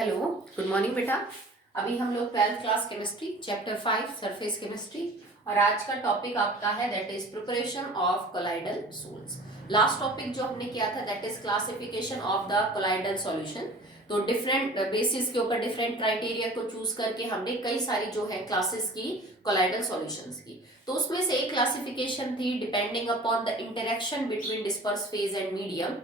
Hello, good morning बेटा। अभी हम लोग 12th class chemistry chapter 5 surface chemistry और आज का टॉपिक आपका है that is preparation of colloidal sols. Last topic जो हमने किया था that is classification of the colloidal solution. तो डिफरेंट बेसिस के ऊपर डिफरेंट क्राइटेरिया को चूज करके हमने कई सारी जो है क्लासेस की कोलाइडल सॉल्यूशंस की। तो उसमें से एक क्लासिफिकेशन थी depending upon the interaction between disperse phase and medium,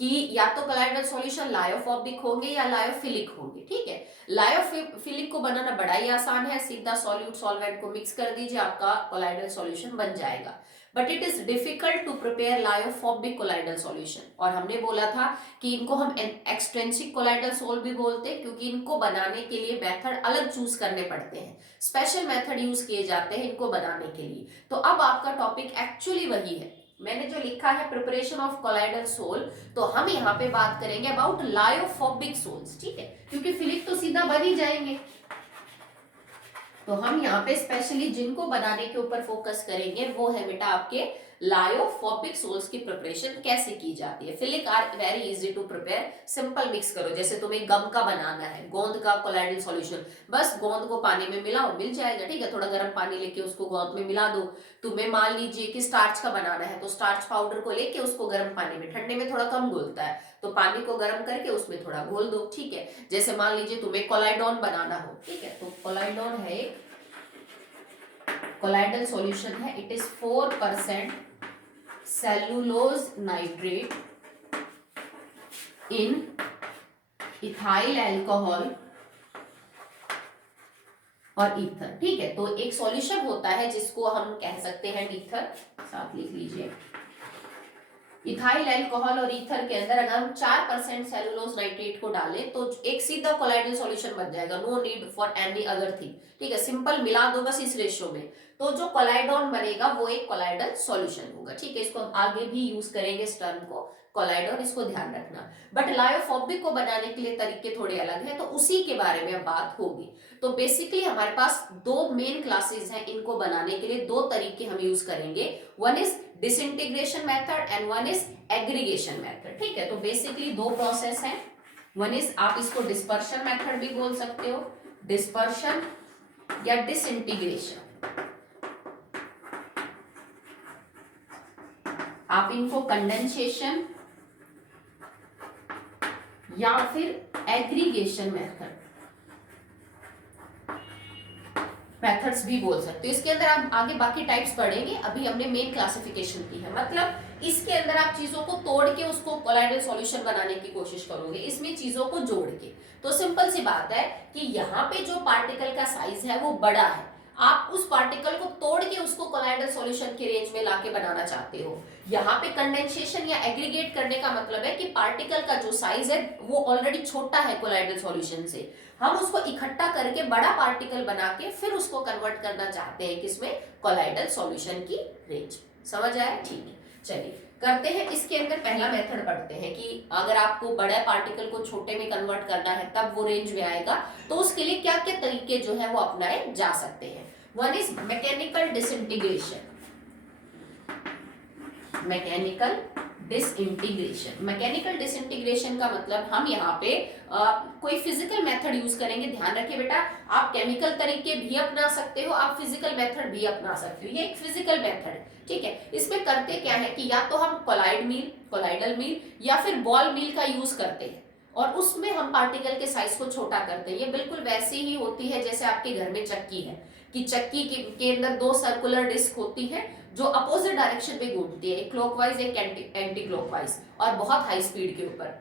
कि या तो कोलाइडल सॉल्यूशन लायोफोबिक होंगे या लायोफिलिक होंगे। ठीक है, लायोफिलिक को बनाना बड़ा ही आसान है, सीधा सॉल्यूट सॉल्वेंट को मिक्स कर दीजिए, आपका कोलाइडल सॉल्यूशन बन जाएगा। But it is difficult to prepare lyophobic colloidal solution. और हमने बोला था कि इनको हम एक्सट्रिंसिक कोलाइडल सोल भी बोलते हैं, क्योंकि इनको बनाने के लिए मेथड अलग चूज करने पड़ते हैं, स्पेशल मेथड यूज किए जाते हैं इनको बनाने के लिए। तो अब आपका टॉपिक एक्चुअली वही है, मैंने जो लिखा है प्रिपरेशन ऑफ कोलाइडल सोल, तो हम यहाँ पे बात करेंगे अबाउट लायोफोबिक सोल्स। ठीक है, क्योंकि फिलिक तो सीधा बन ही जाएंगे, तो हम यहाँ पे स्पेशली जिनको बनाने के ऊपर फोकस करेंगे वो है बेटा आपके लायोफोबिक सोल्स की प्रिपरेशन कैसे की जाती है। Philic are very easy to prepare, simple mix करो। जैसे तुम्हें गम का बनाना है, गोंद का कोलाइडल सॉल्यूशन, बस गोंद को पानी में मिलाओ, मिल जाएगा। ठीक है, थोड़ा गर्म पानी लेके उसको गोंद में मिला दो। तुम्हें मान लीजिए कि स्टार्च का बनाना है, तो स्टार्च पाउडर को लेके उसको गर्म पानी में, ठंडे में थोड़ा कम घुलता है, तो पानी को गर्म करके उसमें थोड़ा घोल दो। ठीक है, जैसे मान लीजिए तुम्हें कोलाइडोन बनाना हो, ठीक है, तो कोलाइडोन है एक कोलाइडल सॉल्यूशन है, it is 4% cellulose nitrate in ethyl alcohol और ईथर। ठीक है, तो एक सॉल्यूशन होता है जिसको हम कह सकते हैं ईथर, साथ लिख लीजिए। इथाइल अल्कोहल और ईथर के अंदर अगर हम 4% सेलुलोज नाइट्रेट को डालें तो एक सीधा कोलाइडल सॉल्यूशन बन जाएगा, no need for any other thing. ठीक है, सिंपल मिला दो बस इस रेशियो में, तो जो कोलाइडोन बनेगा वो एक कोलाइडल सॉल्यूशन होगा। ठीक है, इसको हम आगे भी यूज करेंगे इस टर्म को कोलाइडोन, इसको ध्यान रखना। बट लायोफोबिक को बनाने के लिए तरीके थोड़े अलग हैं, तो उसी के बारे में अब बात होगी। तो बेसिकली हमारे पास दो मेन क्लासेस हैं, इनको बनाने के लिए दो तरीके हम यूज करेंगे, one is disintegration method and one is aggregation method. ठीक है, तो बेसिकली दो प्रोसेस हैं, वन इज आप इसको डिस्पर्शन मेथड भी बोल सकते हो, डिस्पर्शन या डिसइंटीग्रेशन, आप इनको कंडेंसेशन या फिर एग्रीगेशन मेथड्स भी बोल सकते हो। इसके अंदर आप आगे बाकी टाइप्स पढ़ेंगे, अभी हमने मेन क्लासिफिकेशन की है। मतलब इसके अंदर आप चीजों को तोड़ के उसको कोलाइडल सॉल्यूशन बनाने की कोशिश करोगे, इसमें चीजों को जोड़ के। तो सिंपल सी बात है कि यहाँ पे जो पार्टिकल का साइज है वो बड़ा है, आप उस पार्टिकल को तोड़ के उसको कोलाइडल सॉल्यूशन के रेंज में लाके बनाना चाहते हो। यहाँ पे कंडेंसेशन या एग्रीगेट करने का मतलब है कि पार्टिकल का जो साइज है वो ऑलरेडी छोटा है कोलाइडल सॉल्यूशन से, हम उसको इकट्ठा करके बड़ा पार्टिकल बना के फिर उसको कन्वर्ट करना चाहते हैं किसमें, कोलाइडल सॉल्यूशन की रेंज। समझ आया? ठीक है, चलिए करते हैं। इसके अंदर पहला मेथड पढ़ते हैं कि अगर आपको बड़ा पार्टिकल को छोटे में कन्वर्ट करना है तब वो रेंज में आएगा, तो उसके लिए क्या क्या तरीके जो है वो अपनाए जा सकते हैं। One is mechanical disintegration, mechanical disintegration. Mechanical disintegration का मतलब हम यहाँ पे कोई फिजिकल मेथड यूज करेंगे। ध्यान रखिए बेटा, आप केमिकल तरीके भी अपना सकते हो, आप फिजिकल मेथड भी अपना सकते हो, ये एक फिजिकल मेथड है। ठीक है, इसमें करते क्या है कि या तो हम कोलाइडल मील या फिर बॉल मील का यूज करते हैं और उसमें हम पार्टिकल के साइज को छोटा करते हैं। ये बिल्कुल वैसी ही होती है जैसे आपके घर में चक्की है, कि चक्की के अंदर दो सर्कुलर डिस्क होती है जो अपोजिट डायरेक्शन में घूमती है, एक क्लॉकवाइज एक एंटी क्लॉकवाइज, और बहुत हाई स्पीड के ऊपर।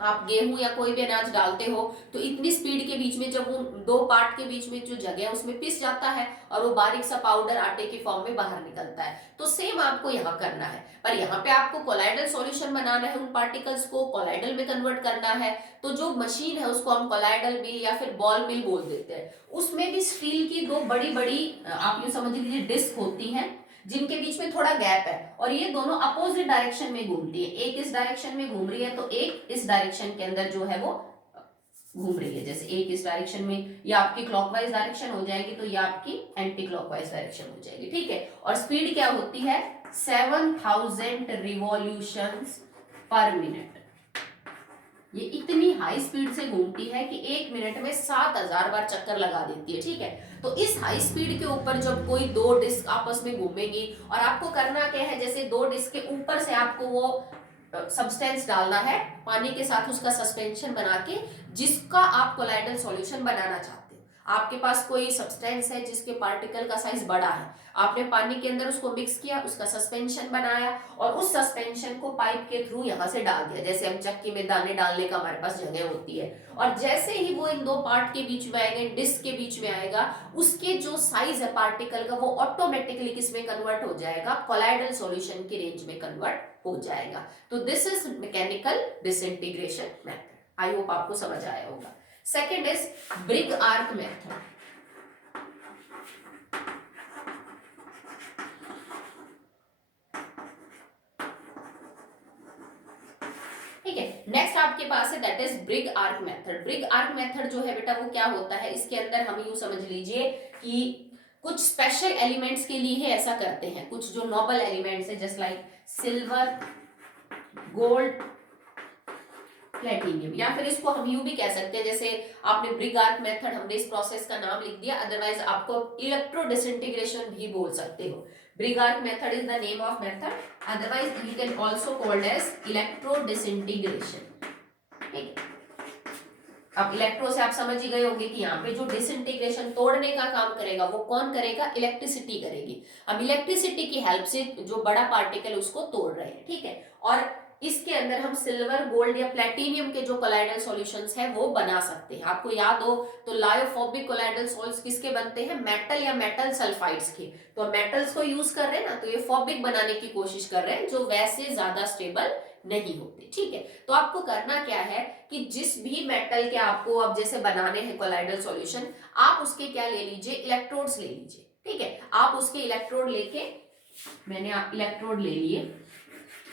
आप गेहूं या कोई भी अनाज डालते हो तो इतनी स्पीड के बीच में जब वो दो पार्ट के बीच में जो जगह है उसमें पिस जाता है और वो बारीक सा पाउडर आटे की फॉर्म में बाहर निकलता है। तो सेम आपको यहाँ करना है, पर यहाँ पे आपको कोलाइडल सॉल्यूशन बनाना है, उन पार्टिकल्स को कोलाइडल में कन्वर्ट करना है। तो जो मशीन है उसको हम कोलाइडल मिल या फिर बॉल मिल बोल देते हैं। उसमें भी स्टील की दो बड़ी बड़ी आप यूं समझ लीजिए डिस्क होती है जिनके बीच में थोड़ा गैप है, और ये दोनों अपोजिट डायरेक्शन में घूमती है, एक इस डायरेक्शन में घूम रही है तो एक इस डायरेक्शन के अंदर जो है वो घूम रही है। जैसे एक इस डायरेक्शन में, या आपकी क्लॉकवाइज डायरेक्शन हो जाएगी तो ये आपकी एंटी क्लॉकवाइज डायरेक्शन हो जाएगी। ठीक है, और स्पीड क्या होती है, 7000 रिवॉल्यूशंस पर मिनट। ये इतनी हाई स्पीड से घूमती है कि 1 मिनट में 7000 बार चक्कर लगा देती है, ठीक है। तो इस हाई स्पीड के ऊपर जब कोई दो डिस्क आपस में घूमेंगी, और आपको करना क्या है, जैसे दो डिस्क के ऊपर से आपको वो सब्सटेंस डालना है पानी के साथ, उसका सस्पेंशन बना के, जिसका आप कोलाइडल सॉल्यूशन बनाना चाहते हैं। आपके पास कोई सब्सटेंस है जिसके पार्टिकल का साइज बड़ा है, आपने पानी के अंदर उसको मिक्स किया, उसका सस्पेंशन बनाया, और उस सस्पेंशन को पाइप के थ्रू यहाँ से डाल दिया, जैसे हम चक्की में दाने डालने का हमारे पास जगह होती है। और जैसे ही वो इन दो पार्ट के बीच में आएगा, डिस्क के बीच में आएगा, उसके जो साइज है पार्टिकल का, वो ऑटोमेटिकली किस में कन्वर्ट हो जाएगा, कोलाइडल सॉल्यूशन की रेंज में कन्वर्ट हो जाएगा। तो this is mechanical disintegration method. I hope आपको समझ आया होगा। Second is Bredig arc method. ठीक है, नेक्स्ट आपके पास है that is Bredig arc method. Bredig arc method जो है बेटा, वो क्या होता है, इसके अंदर हम यूं समझ लीजिए कि कुछ स्पेशल एलिमेंट्स के लिए ऐसा करते हैं, कुछ जो नोबल एलिमेंट्स है, just like silver, gold, platinum, या फिर इसको हम यूं भी कह सकते हैं, जैसे आपने ब्रिग आर्क मेथड, हमने इस प्रोसेस का नाम लिख दिया, अदरवाइज आपको इलेक्ट्रो डिसइंटीग्रेशन भी बोल सकते हो। Bredig arc method is the name of method, otherwise you can also called as electro disintegration. ठीक है, अब इलेक्ट्रो से आप समझ ही गए होंगे कि यहाँ पे जो डिसइंटीग्रेशन तोड़ने का काम करेगा वो कौन करेगा, इलेक्ट्रिसिटी करेगी। अब इलेक्ट्रिसिटी की हेल्प से जो बड़ा पार्टिकल उसको तोड़ रहे हैं, ठीक है। और इसके अंदर हम सिल्वर, गोल्ड या प्लेटिनियम के जो कोलाइडल सॉल्यूशंस है वो बना सकते हैं। आपको याद हो तो लायोफोबिक कोलाइडल सॉल्ट्स किसके बनते हैं, मेटल या मेटल सल्फाइड्स के। तो मेटल्स को यूज कर रहे हैं ना, तो ये फोबिक बनाने की कोशिश कर रहे हैं, जो वैसे ज्यादा स्टेबल नहीं होते, ठीक है। तो आपको करना क्या है कि जिस भी मेटल के आपको अब जैसे बनाने हैं कोलाइडल सॉल्यूशन, आप उसके क्या ले लीजिए, इलेक्ट्रोड्स ले लीजिए, ठीक है। आप उसके इलेक्ट्रोड लेके, मैंने आप इलेक्ट्रोड ले लिए,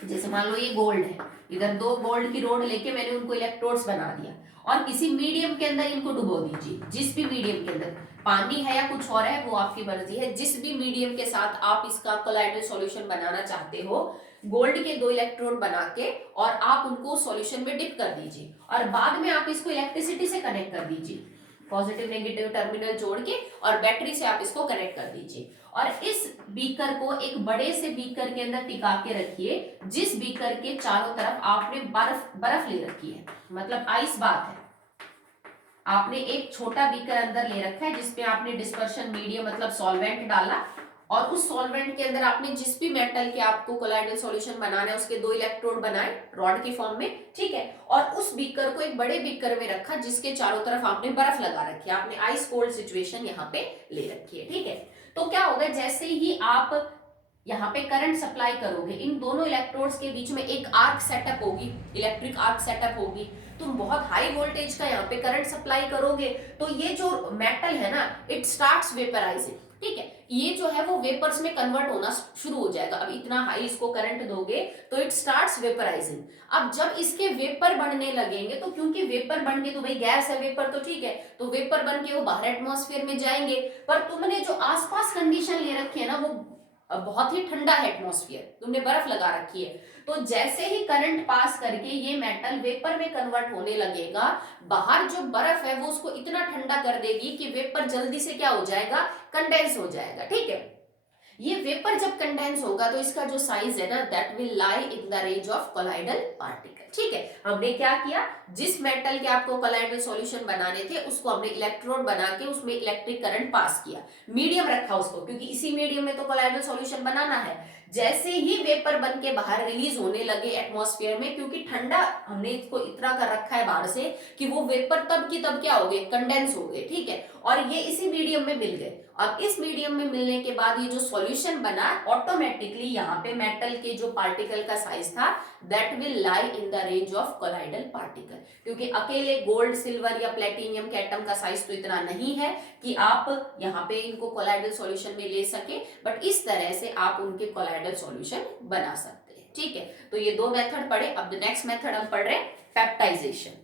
जैसे मान लो ये गोल्ड है, इधर दो गोल्ड की रोड लेके मैंने उनको इलेक्ट्रोड्स बना दिया, और किसी मीडियम के अंदर इनको डुबो दीजिए, जिस भी मीडियम के अंदर, पानी है या कुछ और है वो आपकी मर्जी है, जिस भी मीडियम के साथ आप इसका कोलाइडल सॉल्यूशन बनाना चाहते हो, गोल्ड के दो इलेक्ट्रोड बना के और आप उनको सॉल्यूशन में डिप कर दीजिए, और बाद में आप इसको इलेक्ट्रिसिटी से कनेक्ट कर दीजिए, पॉजिटिव नेगेटिव टर्मिनल जोड़ के, और बैटरी से आप इसको कनेक्ट कर दीजिए, और इस बीकर को एक बड़े से बीकर के अंदर टिका के रखिए, जिस बीकर के चारों तरफ आपने बर्फ ले रखी है, मतलब आइस बात है। आपने एक छोटा बीकर अंदर ले रखा है जिसमें आपने डिस्पर्शन मीडियम मतलब सॉल्वेंट डाला, और उस सॉल्वेंट के अंदर आपने जिस भी मेटल के आपको कोलाइडल सॉल्यूशन बनाना है उसके दो इलेक्ट्रोड बनाए रॉड के फॉर्म में, ठीक है। और उस बीकर को एक बड़े बीकर में रखा जिसके चारों तरफ आपने बर्फ लगा रखी है, आपने आइस कोल्ड सिचुएशन यहाँ पे ले रखी है, ठीक है। तो क्या होगा, जैसे ही आप यहाँ पे करंट सप्लाई करोगे, इन दोनों इलेक्ट्रोड्स के बीच में एक आर्क सेटअप होगी, इलेक्ट्रिक आर्क सेटअप होगी, तुम बहुत हाई वोल्टेज का यहाँ पे करंट सप्लाई करोगे, तो ये जो मेटल है ना, इट स्टार्ट्स वेपराइजिंग, ठीक है। ये जो है वो वेपर्स में कन्वर्ट होना शुरू हो जाएगा। अब इतना हाई इसको करंट दोगे तो इट स्टार्ट्स वेपराइजिंग। अब जब इसके वेपर बनने लगेंगे, तो क्योंकि वेपर बन के, तो भाई गैस है वेपर, तो ठीक है, तो वेपर बन के वो बाहर एटमॉस्फेयर में जाएंगे, पर तुमने जो आसपास कंडीशन ले रखी है ना, वो बहुत ही ठंडा है एटमॉस्फेयर, तुमने बर्फ लगा रखी है, तो जैसे ही करंट पास करके ये मेटल वेपर में कन्वर्ट होने लगेगा, बाहर जो बर्फ है वो उसको इतना ठंडा कर देगी कि वेपर जल्दी से क्या हो जाएगा, कंडेंस हो जाएगा, ठीक है। ये वेपर जब कंडेंस होगा तो इसका जो साइज है ना, that will lie in the range of colloidal particle, ठीक है। हमने क्या किया, जिस मेटल के आपको कोलाइडल सॉल्यूशन बनाने थे उसको हमने इलेक्ट्रोड बना के उसमें इलेक्ट्रिक करंट पास किया, मीडियम रखा उसको, क्योंकि इसी मीडियम में तो कोलाइडल सॉल्यूशन बनाना है। जैसे ही वेपर बन के बाहर रिलीज होने लगे एटमॉस्फेयर में, क्योंकि ठंडा हमने इसको इतना कर रखा है बाहर से कि वो वेपर तब की तब क्या हो गए, कंडेंस हो गए, ठीक है, और ये इसी मीडियम में मिल गए। अब इस मीडियम में मिलने के बाद ये जो सॉल्यूशन बना, ऑटोमेटिकली यहाँ पे मेटल के जो पार्टिकल का साइज था, that will lie in the range of colloidal particle, क्योंकि अकेले गोल्ड, सिल्वर या प्लेटिनियम के एटम का साइज तो इतना नहीं है कि आप यहाँ पे इनको कोलाइडल सॉल्यूशन में ले सके, बट इस तरह से आप उनके कोलाइडल सॉल्यूशन बना सकते हैं, ठीक है। तो ये दो मेथड पढ़े। अब नेक्स्ट मेथड हम पढ़ रहे हैं peptization.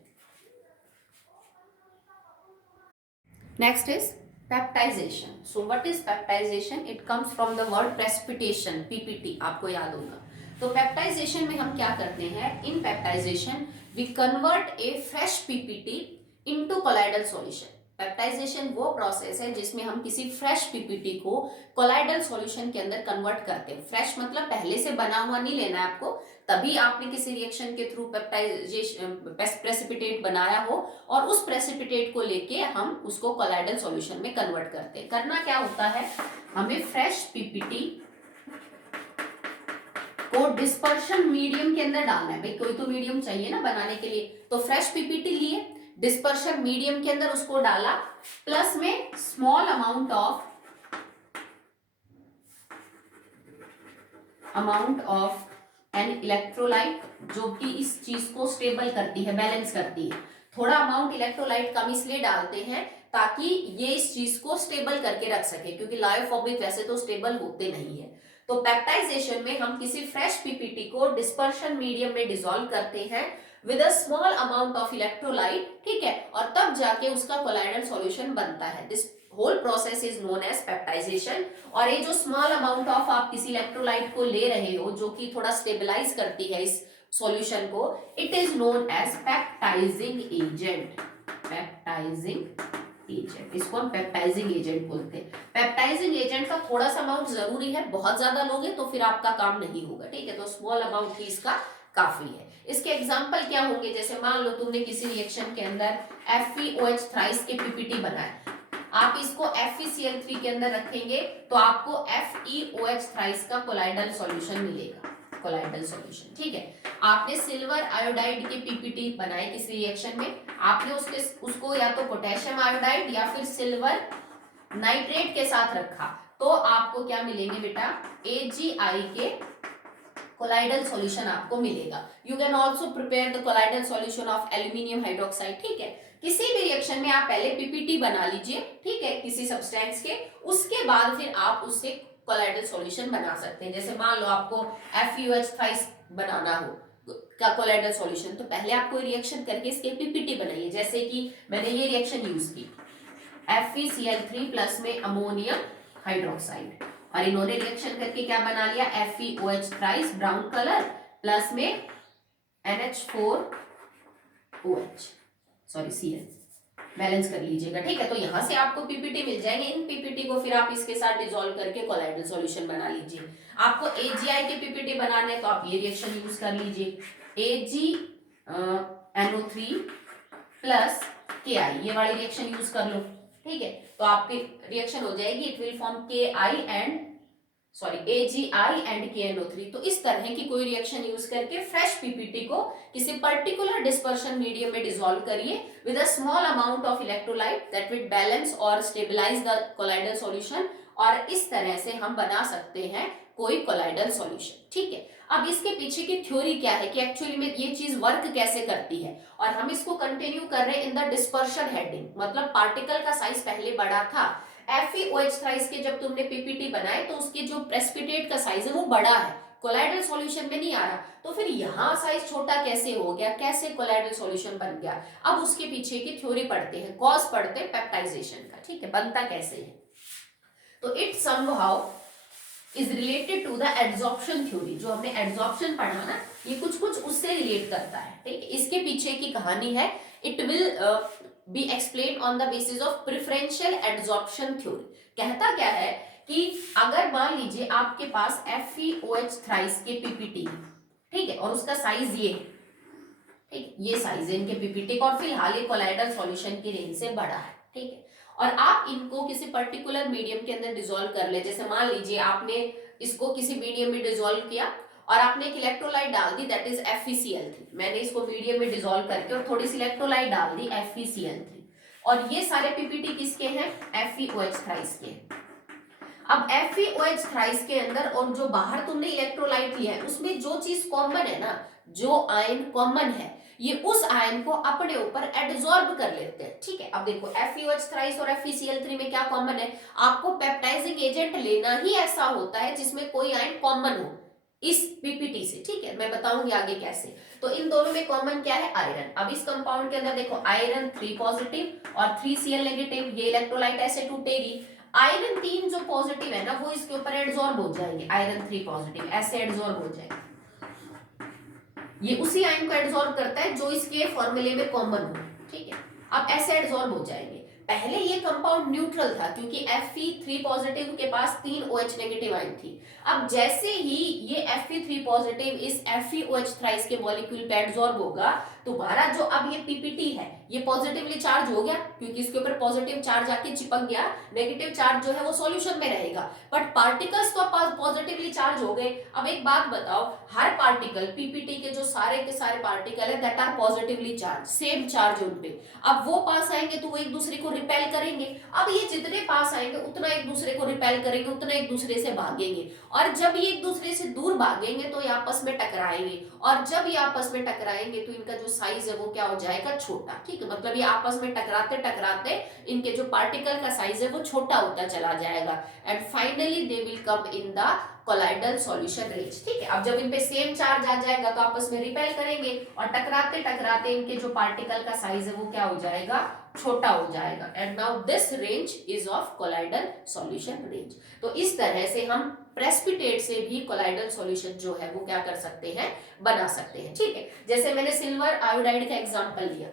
Next is peptization. So what is peptization? It comes from the word precipitation, PPT, आपको याद होगा। तो पेप्टाइजेशन में हम क्या करते हैं, in peptization we convert a fresh PPT into colloidal solution. Peptization वो प्रोसेस है जिसमें हम किसी फ्रेश पीपीटी को कोलाइडल सॉल्यूशन के अंदर कन्वर्ट करते हैं। फ्रेश मतलब पहले से बना हुआ नहीं लेना है आपको, तभी आपने किसी रिएक्शन के थ्रू पेप्टाइजेशन प्रेसिपिटेट बनाया हो और उस प्रेसिपिटेट को लेके हम उसको कोलाइडल सॉल्यूशन में कन्वर्ट करते हैं। करना क्या होता है, हमें फ्रेश पीपीटी को डिस्पर्शन मीडियम के अंदर डालना है। भाई कोई तो मीडियम चाहिए ना बनाने के लिए, तो फ्रेश पीपीटी लिए, डिस्पर्शन मीडियम के अंदर उसको डाला, प्लस में small amount of an electrolyte जो कि इस चीज को स्टेबल करती है, बैलेंस करती है। थोड़ा अमाउंट इलेक्ट्रोलाइट कम इसलिए डालते हैं ताकि ये इस चीज को स्टेबल करके रख सके, क्योंकि लायोफोबिक वैसे तो स्टेबल होते नहीं है। तो पेप्टाइजेशन में हम किसी फ्रेश पीपीटी को डिस्पर्शन मीडियम में डिसॉल्व करते हैं with a small amount of electrolyte, ठीक है, और तब जाके उसका कोलाइडल सॉल्यूशन बनता है। This whole process is known as peptization. और ये जो स्मॉल अमाउंट ऑफ आप किसी इलेक्ट्रोलाइट को ले रहे हो जो कि थोड़ा स्टेबलाइज करती है इस सॉल्यूशन को, it is known as peptizing agent. Peptizing agent, इसको हम पेप्टाइजिंग एजेंट बोलते हैं। पेप्टाइजिंग एजेंट का थोड़ा सा अमाउंट जरूरी है, बहुत ज्यादा लोगे तो फिर आपका काम नहीं होगा, ठीक है, तो स्मॉल अमाउंट ही इसका काफी है। इसके एग्जांपल क्या होंगे, जैसे मान लो तुमने किसी रिएक्शन के अंदर FeOH थ्राइस के पीपीटी बनाया, आप इसको FeCl3 के अंदर रखेंगे तो आपको FeOH थ्राइस का कोलाइडल सॉल्यूशन मिलेगा, कोलाइडल सॉल्यूशन, ठीक है। आपने सिल्वर आयोडाइड के पीपीटी बनाए किसी रिएक्शन में, आपने उसको या तो पोटेशियम आयोडाइड या फिर सिल्वर नाइट्रेट के साथ रखा, तो आपको क्या मिलेंगे बेटा, AgI के कोलाइडल सॉल्यूशन आपको मिलेगा। You can also prepare the colloidal solution of aluminium hydroxide, ठीक है। किसी भी रिएक्शन में आप पहले पीपीटी बना लीजिए, ठीक है, किसी सब्सटेंस के, उसके बाद फिर आप उससे कोलाइडल सॉल्यूशन बना सकते हैं। जैसे मान लो आपको FeOH थ्राइस बनाना हो का कोलाइडल सॉल्यूशन, तो पहले आपको रिएक्शन करके इसके पीपीटी बनाइए। जैसे कि मैंने ये रिएक्शन यूज की, FeCl3 प्लस में अमोनियम हाइड्रोक्साइड, और इन्होंने रिएक्शन करके क्या बना लिया, FeOH thrice brown colour plus में NH4OH, सॉरी Cl, बैलेंस कर लीजिएगा, ठीक है। तो यहां से आपको पीपीटी मिल जाएंगे, इन पीपीटी को फिर आप इसके साथ डिसॉल्व करके कोलाइडल सॉल्यूशन बना लीजिए। आपको AgI के पीपीटी बनाने तो आप ये रिएक्शन यूज कर लीजिए, AgNO3 प्लस KI, ये वाली रिएक्शन यूज कर लो, ठीक है। तो आपकी रिएक्शन हो जाएगी, it will form AgI and KNO3। तो इस तरह की कोई रिएक्शन यूज करके फ्रेश पीपीटी को किसी पर्टिकुलर डिस्पर्शन मीडियम में डिसॉल्व करिए with a small amount of electrolyte that will balance और स्टेबलाइज द कोलाइडल सॉल्यूशन, और इस तरह से हम बना सकते हैं कोई कोलाइडल सॉल्यूशन, ठीक है। अब इसके पीछे की थ्योरी क्या है कि एक्चुअली में ये चीज वर्क कैसे करती है, और हम इसको कंटिन्यू कर रहे हैं इन द डिस्पर्शन हेडिंग। मतलब पार्टिकल का साइज पहले बड़ा था, FeOH थ्राइस के जब तुमने पीपीटी बनाए तो उसके जो प्रेसिपिटेट का साइज है वो बड़ा है, कोलाइडल सॉल्यूशन में नहीं आ रहा, तो फिर यहाँ साइज छोटा कैसे हो गया, कैसे कोलाइडल सॉल्यूशन बन गया। अब उसके पीछे की थ्योरी पढ़ते हैं, कॉज पढ़ते हैं पेप्टाइजेशन का, ठीक है, बनता कैसे है। तो it somehow is related to the adsorption theory, जो हमने एड्सॉर्प्शन पढ़ा ना, ये कुछ कुछ उससे रिलेट करता है, ठीक है। इसके पीछे की कहानी है, it will be explain on the basis of preferential adsorption theory. कहता क्या है कि अगर मान लीजिए आपके पास FeOH थ्राइस के पीपीटी, ठीक है, और उसका साइज ये, ठीक, ये साइज है इनके पीपीटी का, और फिलहाल ये कोलाइडल सॉल्यूशन की रेंज से बड़ा है, ठीक है, और आप इनको किसी पर्टिकुलर मीडियम के अंदर डिसॉल्व कर ले। जैसे मान लीजिए आपने इसको किसी मीडियम में डिसॉल्व किया और आपने एक इलेक्ट्रोलाइट डाल दी दैट इज FeCl3, मैंने इसको मीडियम में डिसॉल्व करके और थोड़ी सी इलेक्ट्रोलाइट डाल दी FeCl3, और ये सारे पीपीटी किसके हैं, FeOH थ्राइस के। अब FeOH थ्राइस के अंदर और जो बाहर तुमने इलेक्ट्रोलाइट लिया है उसमें जो चीज कॉमन है ना, जो आयन कॉमन है, ये उस आयन को अपने ऊपर एडजॉर्ब कर लेते हैं, ठीक है। अब देखो FeOH थ्राइस और FeCl3 में क्या कॉमन है, आपको पेप्टाइजिंग एजेंट लेना ही ऐसा होता है जिसमें कोई आयन कॉमन हो इस पीपीटी से, ठीक है, मैं बताऊंगी आगे कैसे। तो इन दोनों में कॉमन क्या है, आयरन। अब इस कंपाउंड के अंदर देखो आयरन 3 पॉजिटिव और 3Cl नेगेटिव, ये इलेक्ट्रोलाइट ऐसे टूटेगी, आयरन 3 जो पॉजिटिव है ना वो इसके ऊपर एडजॉर्ब हो जाएंगे, आयरन 3 पॉजिटिव ऐसे एडजॉर्ब हो जाएंगे, ये उसी आयन को एडसॉर्ब करता है जो इसके फॉर्मूले में कॉमन हो, ठीक है। अब ऐसे एडसॉर्ब हो जाएंगे। पहले ये कंपाउंड न्यूट्रल था क्योंकि Fe3 पॉजिटिव के पास 3 OH नेगेटिव आयन थी। अब जैसे ही ये Fe3 पॉजिटिव इस FeOH थ्राइस के मॉलिक्यूल पे एडसॉर्ब होगा, तुम्हारा जो अब ये पीपीटी है ये पॉजिटिवली चार्ज हो गया क्योंकि इसके ऊपर पॉजिटिव चार्ज आके चिपक गया, नेगेटिव चार्ज जो है वो सॉल्यूशन में रहेगा, बट पार्टिकल्स तो पॉजिटिवली चार्ज हो गए। अब एक बात बताओ, हर पार्टिकल पीपीटी के जो सारे के सारे पार्टिकल है that are positively charge, same charge उन पे, अब वो पास आएंगे तो वो एक दूसरे को रिपेल करेंगे। अब ये जितने पास आएंगे उतना एक दूसरे को रिपेल करेंगे, उतना एक दूसरे से भागेंगे, और जब ये एक दूसरे से दूर भागेंगे तो ये आपस में टकराएंगे, और जब ये आपस में टकराएंगे तो इनका जो साइज है वो क्या हो जाएगा, छोटा, ठीक है। मतलब ये आपस में टकराते टकराते इनके जो पार्टिकल का साइज है वो छोटा होता चला जाएगा, and finally they will come in the colloidal solution range, ठीक है। अब जब इन पे सेम चार्ज आ जाएगा तो आपस में रिपेल करेंगे, और टकराते टकराते इनके जो पार्टिकल का साइज है वो क्या हो जाएगा, छोटा हो जाएगा, and now this range is of colloidal solution range. तो इस तरह से हम प्रेसिपिटेट से भी कोलाइडल सॉल्यूशन जो है वो क्या कर सकते हैं, बना सकते हैं, ठीक है। जैसे मैंने सिल्वर आयोडाइड का एग्जांपल लिया,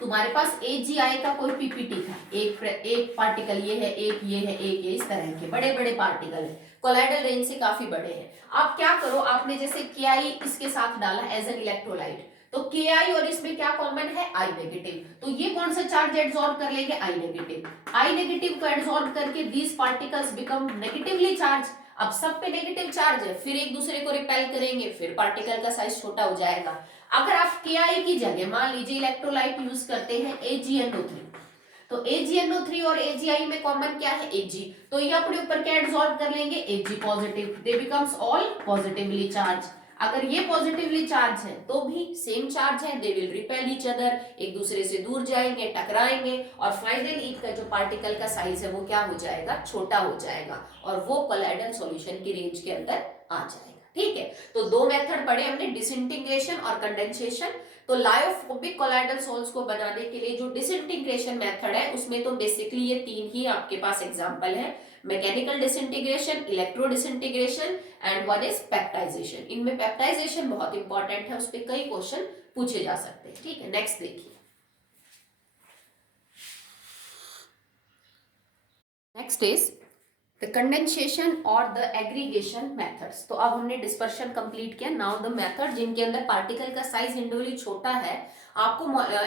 तुम्हारे पास AgI का कोई पीपीटी था, एक पार्टिकल ये है, एक ये है, एक ये, इस तरह के बड़े बड़े पार्टिकल है, कोलाइडल रेंज से काफी बड़े हैं। आप क्या करो, आपने जैसे Ki इसके साथ डाला एज एन इलेक्ट्रोलाइट, तो Ki और इसमें क्या कॉमन है, I नेगेटिव, तो ये कौन सा चार्ज एडसॉर्ब कर लेंगे, I नेगेटिव। I नेगेटिव को एडसॉर्ब करके these particles become negatively charge, अब सब पे नेगेटिव चार्ज है, फिर एक दूसरे को रिपेल करेंगे, फिर पार्टिकल का साइज छोटा हो जाएगा। अगर आप Ki की जगह मान लीजिए इलेक्ट्रोलाइट यूज करते हैं AgNO3, तो AgNO3 और AgI में कॉमन क्या है, Ag, तो ये अपने ऊपर क्या एडसॉर्ब कर लेंगे, Ag पॉजिटिव, दे बिकम्स ऑल पॉजिटिवली चार्ज। अगर ये पॉजिटिवली चार्ज है तो भी सेम चार्ज है, they will repel each other, एक दूसरे से दूर जाएंगे, टकराएंगे, और फाइनली इनका जो पार्टिकल का साइज है वो क्या हो जाएगा, छोटा हो जाएगा, और वो कोलाइडल सॉल्यूशन की रेंज के अंदर आ जाएगा, ठीक है। तो दो मेथड पढ़े हमने, डिसइंटीग्रेशन और कंडेंसेशन। तो लायोफोबिक कोलाइडल सोल्स को बनाने के लिए जो डिसइंटीग्रेशन मेथड है उसमें तो बेसिकली ये तीन ही आपके पास एग्जांपल है, mechanical disintegration, electro disintegration, and one is peptization. इनमें पेप्टाइजेशन बहुत इंपॉर्टेंट है, उस पर कई क्वेश्चन पूछे जा सकते हैं, ठीक है। नेक्स्ट देखिए, नेक्स्ट इज द कंडेंसेशन और द एग्रीगेशन मेथड्स। तो अब हमने डिस्पर्शन कंप्लीट किया, नाउ द मेथड जिनके अंदर पार्टिकल का साइज इंडिविजुअली छोटा है, आपको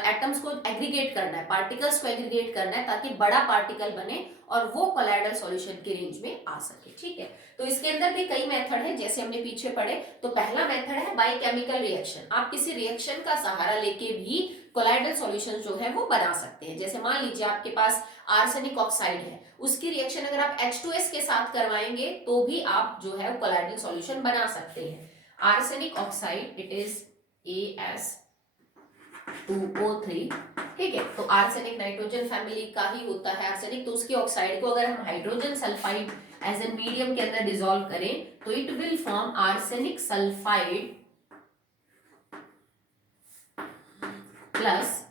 एटम्स को एग्रीगेट करना है, पार्टिकल्स को एग्रीगेट करना है ताकि बड़ा पार्टिकल बने और वो कोलाइडल सॉल्यूशन की रेंज में आ सके, ठीक है। तो इसके अंदर भी कई मेथड है, जैसे हमने पीछे पढ़े। तो पहला मेथड है बायोकेमिकल रिएक्शन, आप किसी रिएक्शन का सहारा लेके भी कोलाइडल सॉल्यूशन जो है वो बना सकते हैं। जैसे मान लीजिए आपके पास आर्सेनिक ऑक्साइड है, उसकी रिएक्शन अगर आप H2S के साथ करवाएंगे तो भी आप जो है कोलाइडल सॉल्यूशन बना सकते हैं। Arsenic oxide, it is AS2O3, ठीक है। तो आर्सेनिक नाइट्रोजन फैमिली का ही होता है आर्सेनिक, तो उसकी ऑक्साइड को अगर हम hydrogen sulphide as an medium के अंदर डिसॉल्व करें तो it will form arsenic sulphide plus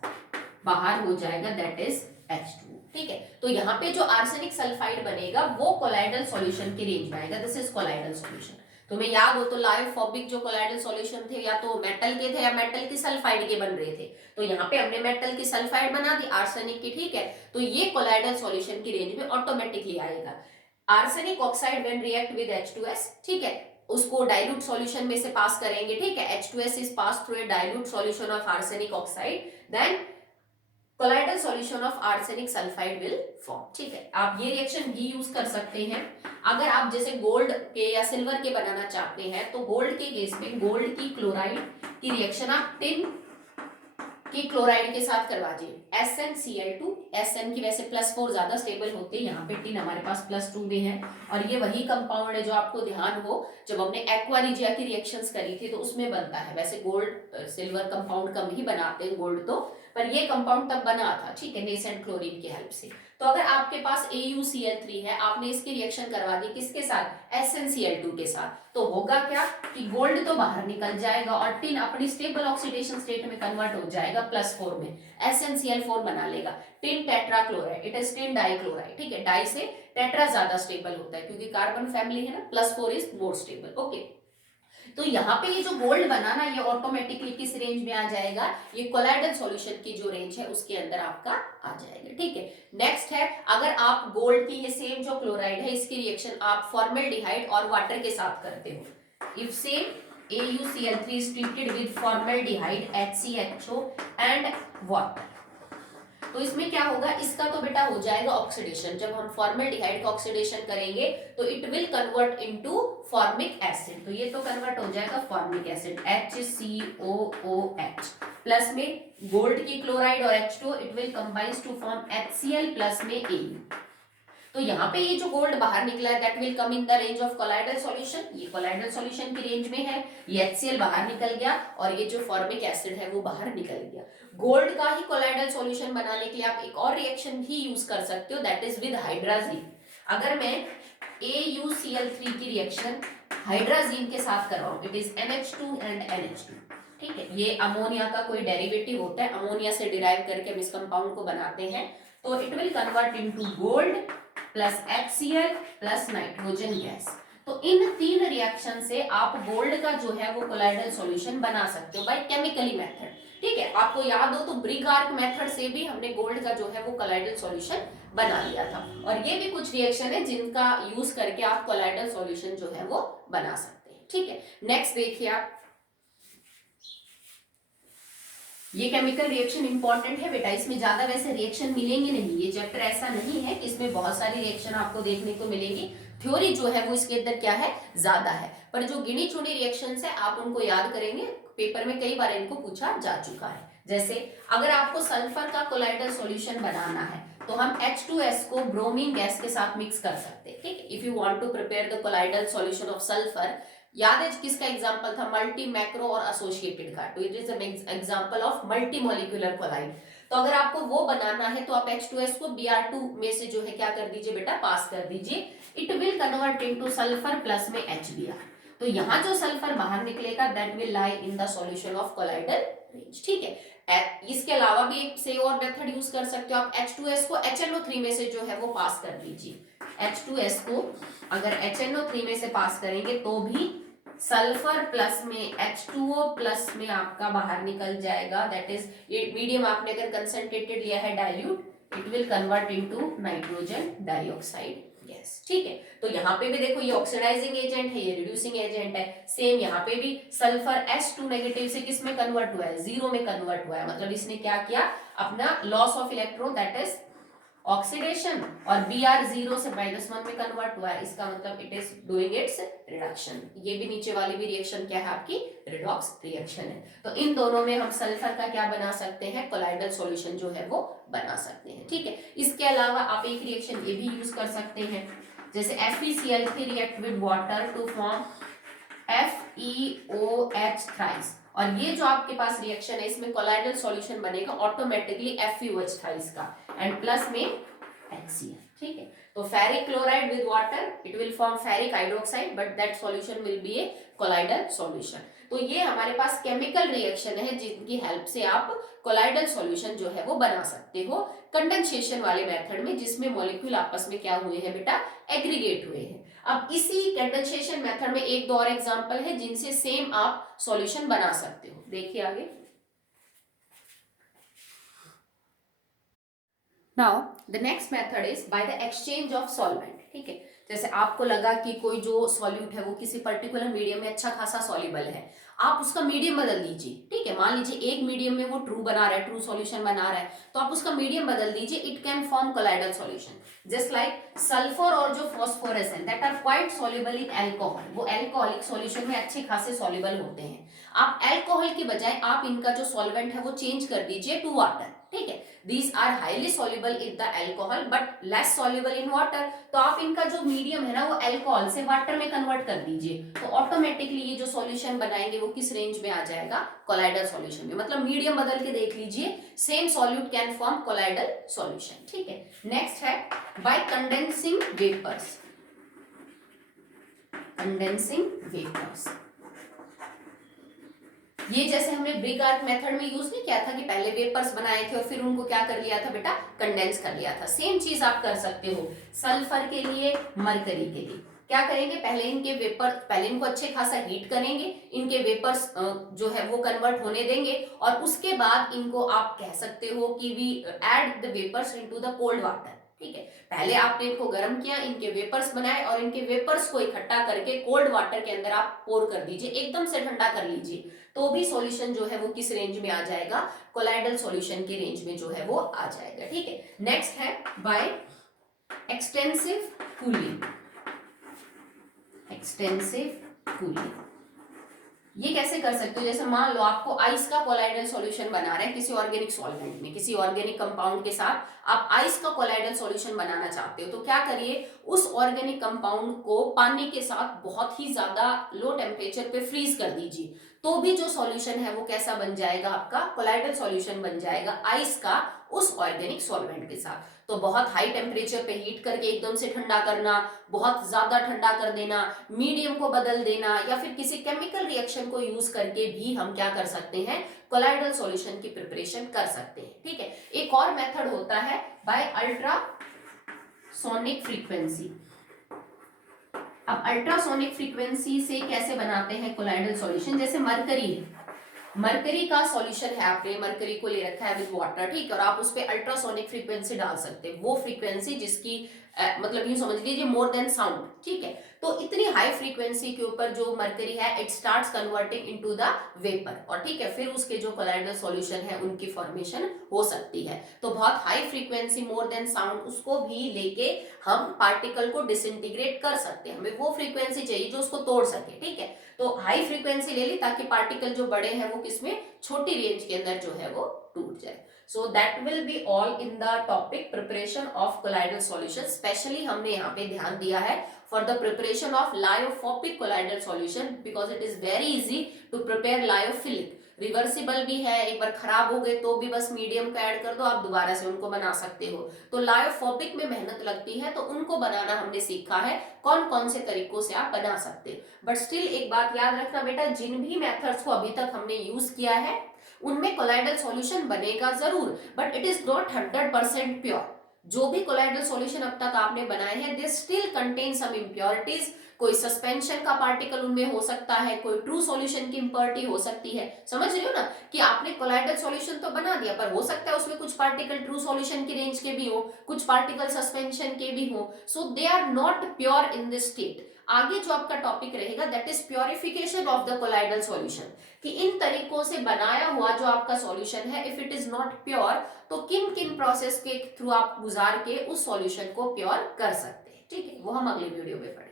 बाहर हो जाएगा दैट इज H2, ठीक है। तो यहाँ पे जो आर्सेनिक सल्फाइड बनेगा वो कोलाइडल सॉल्यूशन की रेंज में आएगा, दिस इज कोलाइडल सॉल्यूशन। तुम्हें याद हो तो लायोफोबिक जो कोलाइडल सॉल्यूशन थे या तो मेटल के थे या मेटल की सल्फाइड के बन रहे थे, तो यहाँ पे हमने मेटल की सल्फाइड बना दी, आर्सेनिक की, ठीक है। तो ये कोलाइडल सॉल्यूशन की रेंज में ऑटोमेटिकली आएगा। Arsenic oxide when react with H2S, ठीक है, उसको डाइल्यूट सॉल्यूशन में से पास करेंगे, ठीक है। H2S is pass through a dilute solution of arsenic oxide, then colloidal solution of arsenic sulphide will form, ठीक है। आप ये रिएक्शन भी यूज कर सकते हैं अगर आप जैसे गोल्ड के या सिल्वर के बनाना चाहते हैं, तो गोल्ड के केस में गोल्ड की क्लोराइड की रिएक्शन आप टिन की क्लोराइड के साथ करवा दीजिए, SnCl2, Sn की वैसे +4 ज्यादा स्टेबल होते हैं, यहाँ पे टिन हमारे पास +2 में है, और ये वही कंपाउंड है जो आपको ध्यान हो जब हमने एक्वा की रिएक्शंस करी थी तो उसमें बनता है। वैसे गोल्ड सिल्वर कंपाउंड कम ही बनाते हैं गोल्ड तो, पर ये कंपाउंड तब बना था, ठीक है, नेसेंट क्लोरीन की हेल्प से। तो अगर आपके पास AuCl3 है, आपने इसकी रिएक्शन करवा दी किसके साथ, SnCl2 के साथ, तो होगा क्या कि गोल्ड तो बाहर निकल जाएगा और टिन अपनी स्टेबल ऑक्सीडेशन स्टेट में कन्वर्ट हो जाएगा +4 में, SnCl4 बना लेगा, tin tetra chloride, it is tin dichloride, ठीक है। डाई से टेट्रा ज्यादा स्टेबल होता है क्योंकि कार्बन फैमिली है ना, +4 इज मोर स्टेबल, ओके। तो यहाँ पे ये जो गोल्ड बना ना, ये ऑटोमेटिकली किस रेंज में आ जाएगा, ये कोलाइडल सॉल्यूशन की जो रेंज है उसके अंदर आपका आ जाएगा। ठीक है, नेक्स्ट है, अगर आप गोल्ड की ये सेम जो क्लोराइड है इसकी रिएक्शन आप फॉर्मल्डिहाइड और वाटर के साथ करते हो, if same AuCl3 is treated with formaldehyde HCHO and water, तो इसमें क्या होगा, इसका तो बेटा हो जाएगा ऑक्सीडेशन। जब हम फॉर्मल्डिहाइड का ऑक्सीडेशन करेंगे तो it will convert into formic acid, तो ये तो कन्वर्ट हो जाएगा फॉर्मिक एसिड HCOOH, प्लस में गोल्ड की क्लोराइड और H2 it will combines to form HCl plus में Au। तो यहाँ पे ये जो गोल्ड बाहर निकला है that will come in the range of colloidal solution, ये कोलाइडल सॉल्यूशन की रेंज में है, ये HCl बाहर निकल गया और ये जो फॉर्मिक एसिड है वो बाहर निकल गया। गोल्ड का ही कोलाइडल सॉल्यूशन बनाने के लिए आप एक और रिएक्शन भी यूज कर सकते हो, दैट इज विद हाइड्राजीन। अगर मैं AuCl3 की रिएक्शन हाइड्राजीन के साथ कर रहा हूं, it is NH2 and NH2, ठीक है, ये अमोनिया का कोई डेरिवेटिव होता है, अमोनिया से डिराइव करके हम इस कंपाउंड को बनाते हैं, तो it will convert into gold plus HCl plus nitrogen gas. तो इन तीन रिएक्शन से आप गोल्ड का जो है वो कोलाइडल सॉल्यूशन बना सकते हो बाय केमिकली मेथड। ठीक है, आपको याद हो तो ब्रिग आर्क मेथड से भी हमने गोल्ड का जो है वो कोलाइडल सॉल्यूशन बना लिया था, और ये भी कुछ रिएक्शन है जिनका यूज करके आप कोलाइडल सॉल्यूशन जो है वो बना सकते हैं। ठीक है, नेक्स्ट देखिए आप, ये केमिकल रिएक्शन इंपॉर्टेंट है बेटा, इसमें ज्यादा वैसे रिएक्शन मिलेंगे नहीं, ये चैप्टर ऐसा नहीं है कि इसमें बहुत सारी रिएक्शन आपको देखने को मिलेंगी, थ्योरी जो है वो इसके अंदर क्या है, ज्यादा है, पर जो गिनी चुनी रिएक्शंस है आप उनको याद करेंगे, पेपर में कई बार इनको पूछा जा चुका है। जैसे अगर आपको सल्फर का कोलाइडल सॉल्यूशन बनाना है तो हम H2S को ब्रोमीन गैस के साथ मिक्स कर सकते हैं। ठीक है, if you want to prepare the colloidal solution of sulphur, याद है किसका एग्जांपल था, मल्टी मैक्रो और एसोसिएटेड का, तो it is an example of multi molecular colloid. तो अगर आपको वो बनाना है तो आप H2S को Br2 में से जो है क्या कर दीजिए बेटा, पास कर दीजिए, it will convert into sulphur plus में HBr। तो यहाँ जो सल्फर बाहर निकलेगा that will lie in the solution of colloidal range. ठीक है, इसके अलावा भी एक से और मेथड यूज कर सकते हो आप, H2S को HNO3 में से जो है वो पास कर दीजिए, H2S को अगर HNO3 में से पास करेंगे तो भी सल्फर प्लस में H2O प्लस में आपका बाहर निकल जाएगा, दैट इज मीडियम आपने अगर कंसंट्रेटेड लिया है dilute, it will convert into nitrogen dioxide gas. ठीक है, तो यहाँ पे भी देखो ये ऑक्सीडाइजिंग एजेंट है, ये रिड्यूसिंग एजेंट है, सेम यहाँ पे भी सल्फर H2 नेगेटिव से किस में कन्वर्ट हुआ है, 0 में कन्वर्ट हुआ है, मतलब इसने क्या किया, अपना loss of electron that is oxidation, और Br 0 से -1 में कन्वर्ट हुआ है, इसका मतलब it is doing it's reduction. ये भी नीचे वाली भी रिएक्शन क्या है आपकी, रिडॉक्स रिएक्शन है। तो इन दोनों में हम सल्फर का क्या बना सकते हैं, कोलाइडल सॉल्यूशन जो है वो बना सकते हैं। ठीक है, इसके अलावा आप एक रिएक्शन ये भी यूज कर सकते हैं, जैसे FeCl3 react with water to form FeOH thrice, और ये जो आपके पास रिएक्शन है इसमें कोलाइडल सॉल्यूशन बनेगा ऑटोमेटिकली FeOH थ्राइस का एंड प्लस में HCl। ठीक है, तो ferric chloride with water it will form ferric hydroxide but that solution will be a colloidal solution. तो ये हमारे पास केमिकल रिएक्शन है जिनकी हेल्प से आप कोलाइडल सॉल्यूशन जो है वो बना सकते हो कंडेंसेशन वाले मेथड में, जिसमें मॉलिक्यूल आपस में क्या हुए हैं बेटा, एग्रीगेट हुए हैं। अब इसी कंडेंसेशन मेथड में एक दो और एग्जांपल है जिनसे सेम आप सॉल्यूशन बना सकते हो, देखिए आगे। Now the next method is by the exchange of solvent. ठीक है, जैसे आपको लगा कि कोई जो सॉल्यूट है वो किसी पर्टिकुलर मीडियम में अच्छा खासा सॉल्युबल है, आप उसका मीडियम बदल दीजिए। ठीक है, मान लीजिए एक मीडियम में वो ट्रू बना रहा है, ट्रू सॉल्यूशन बना रहा है, तो आप उसका मीडियम बदल दीजिए, it can form colloidal solution. Just like sulphur और जो फॉस्फोरस है that are quite soluble in alcohol, वो अल्कोहलिक सॉल्यूशन में अच्छे खासे सॉल्युबल होते हैं। आप अल्कोहल के बजाय आप इनका जो सॉल्वेंट है वो चेंज कर दीजिए टू वाटर। ठीक है, these are highly soluble in the alcohol but less soluble in water, तो आप इनका जो मीडियम है ना वो अल्कोहल से वाटर में कन्वर्ट कर दीजिए, तो ऑटोमेटिकली ये जो सॉल्यूशन बनाएंगे वो किस रेंज में आ जाएगा, कोलाइडल सॉल्यूशन में। मतलब मीडियम बदल के देख लीजिए, same solute can form colloidal solution. ठीक है, नेक्स्ट है by condensing vapours, condensing vapours. ये जैसे हमने ब्रिग आर्क मेथड में यूज नहीं किया था कि पहले वेपर्स बनाए थे और फिर उनको क्या कर लिया था बेटा, कंडेंस कर लिया था, सेम चीज आप कर सकते हो सल्फर के लिए, मरकरी के लिए। क्या करेंगे, पहले इनको अच्छे खासा हीट करेंगे, इनके वेपर्स जो है वो कन्वर्ट होने देंगे, और उसके बाद इनको आप कह सकते हो कि we add the vapours into the cold water. ठीक है, पहले आपने इनको गर्म किया, इनके वेपर्स बनाए, और इनके वेपर्स को इकट्ठा करके कोल्ड वाटर के अंदर आप पोर कर दीजिए, एकदम से ठंडा कर लीजिए, तो भी सॉल्यूशन जो है वो किस रेंज में आ जाएगा, कोलाइडल सॉल्यूशन के रेंज में जो है वो आ जाएगा। ठीक है, नेक्स्ट है by extensive cooling. Extensive cooling ये कैसे कर सकते हो, जैसे मान लो आपको आइस का कोलाइडल सॉल्यूशन बना रहे हैं किसी ऑर्गेनिक सॉल्वेंट में, किसी ऑर्गेनिक कंपाउंड के साथ आप आइस का कोलाइडल सॉल्यूशन बनाना चाहते हो, तो क्या करिए, उस ऑर्गेनिक कंपाउंड को पानी के साथ बहुत ही ज्यादा लो टेम्परेचर पे फ्रीज कर दीजिए, तो भी जो सॉल्यूशन है वो कैसा बन जाएगा, आपका कोलाइडल सॉल्यूशन बन जाएगा आइस का उस ऑर्गेनिक सॉल्वेंट के साथ। तो बहुत हाई टेम्परेचर पे हीट करके एकदम से ठंडा करना, बहुत ज्यादा ठंडा कर देना, मीडियम को बदल देना, या फिर किसी केमिकल रिएक्शन को यूज करके भी हम क्या कर सकते हैं, कोलाइडल सॉल्यूशन की प्रिपरेशन कर सकते हैं। ठीक है, एक और मेथड होता है बाय अल्ट्रासोनिक फ्रीक्वेंसी। अब अल्ट्रासोनिक फ्रीक्वेंसी से कैसे बनाते हैं कोलाइडल सॉल्यूशन, जैसे मरकरी है, मरकरी का सॉल्यूशन है, आपने मरकरी को ले रखा है विद वाटर, ठीक है, और आप उस पे अल्ट्रासोनिक फ्रीक्वेंसी डाल सकते हैं, वो फ्रीक्वेंसी जिसकी मतलब यूं समझ लीजिए मोर देन साउंड। ठीक है, तो इतनी हाई फ्रीक्वेंसी के ऊपर जो मरकरी है it starts converting into the vapour, और ठीक है, फिर उसके जो कोलाइडल सॉल्यूशन है उनकी फॉर्मेशन हो सकती है। तो बहुत high frequency more than sound, उसको भी लेके हम पार्टिकल को डिसइंटीग्रेट कर सकते हैं, हमें वो फ्रीक्वेंसी चाहिए जो उसको तोड़ सके। ठीक है, तो हाई फ्रीक्वेंसी ले ली ताकि पार्टिकल जो बड़े हैं वो किसमें, छोटी रेंज के अंदर जो है वो टूट जाए। So that will be all in the topic preparation of colloidal solution. Specially हमने यहाँ पे ध्यान दिया है for the preparation of lyophobic colloidal solution, because it is very easy to prepare lyophilic. Reversible भी है, एक बार खराब हो गए तो भी बस मीडियम का ऐड कर दो, आप दोबारा से उनको बना सकते हो। तो लायोफोबिक में मेहनत लगती है, तो उनको बनाना हमने सीखा है, कौन कौन से तरीकों से आप बना सकते हो। बट स्टिल एक बात याद रखना बेटा, जिन भी मेथड्स को अभी तक हमने यूज किया है उनमें कोलाइडल सॉल्यूशन बनेगा जरूर, but it is not 100% pure. जो भी कोलाइडल सॉल्यूशन अब तक आपने बनाए हैं they still contain some impurities, कोई सस्पेंशन का पार्टिकल उनमें हो सकता है, कोई ट्रू सॉल्यूशन की इम्प्योरिटी हो सकती है। समझ रहे हो ना कि आपने कोलाइडल सॉल्यूशन तो बना दिया, पर हो सकता है उसमें कुछ पार्टिकल ट्रू सॉल्यूशन की रेंज के भी हो, कुछ पार्टिकल सस्पेंशन के भी हो, so they are not pure in this state. आगे जो आपका टॉपिक रहेगा that is purification of the colloidal solution, कि इन तरीकों से बनाया हुआ जो आपका सॉल्यूशन है if it is not pure, तो किन किन प्रोसेस के थ्रू आप गुजार के उस सॉल्यूशन को प्योर कर सकते हैं। ठीक है, वो हम अगले वीडियो में पढ़ेंगे।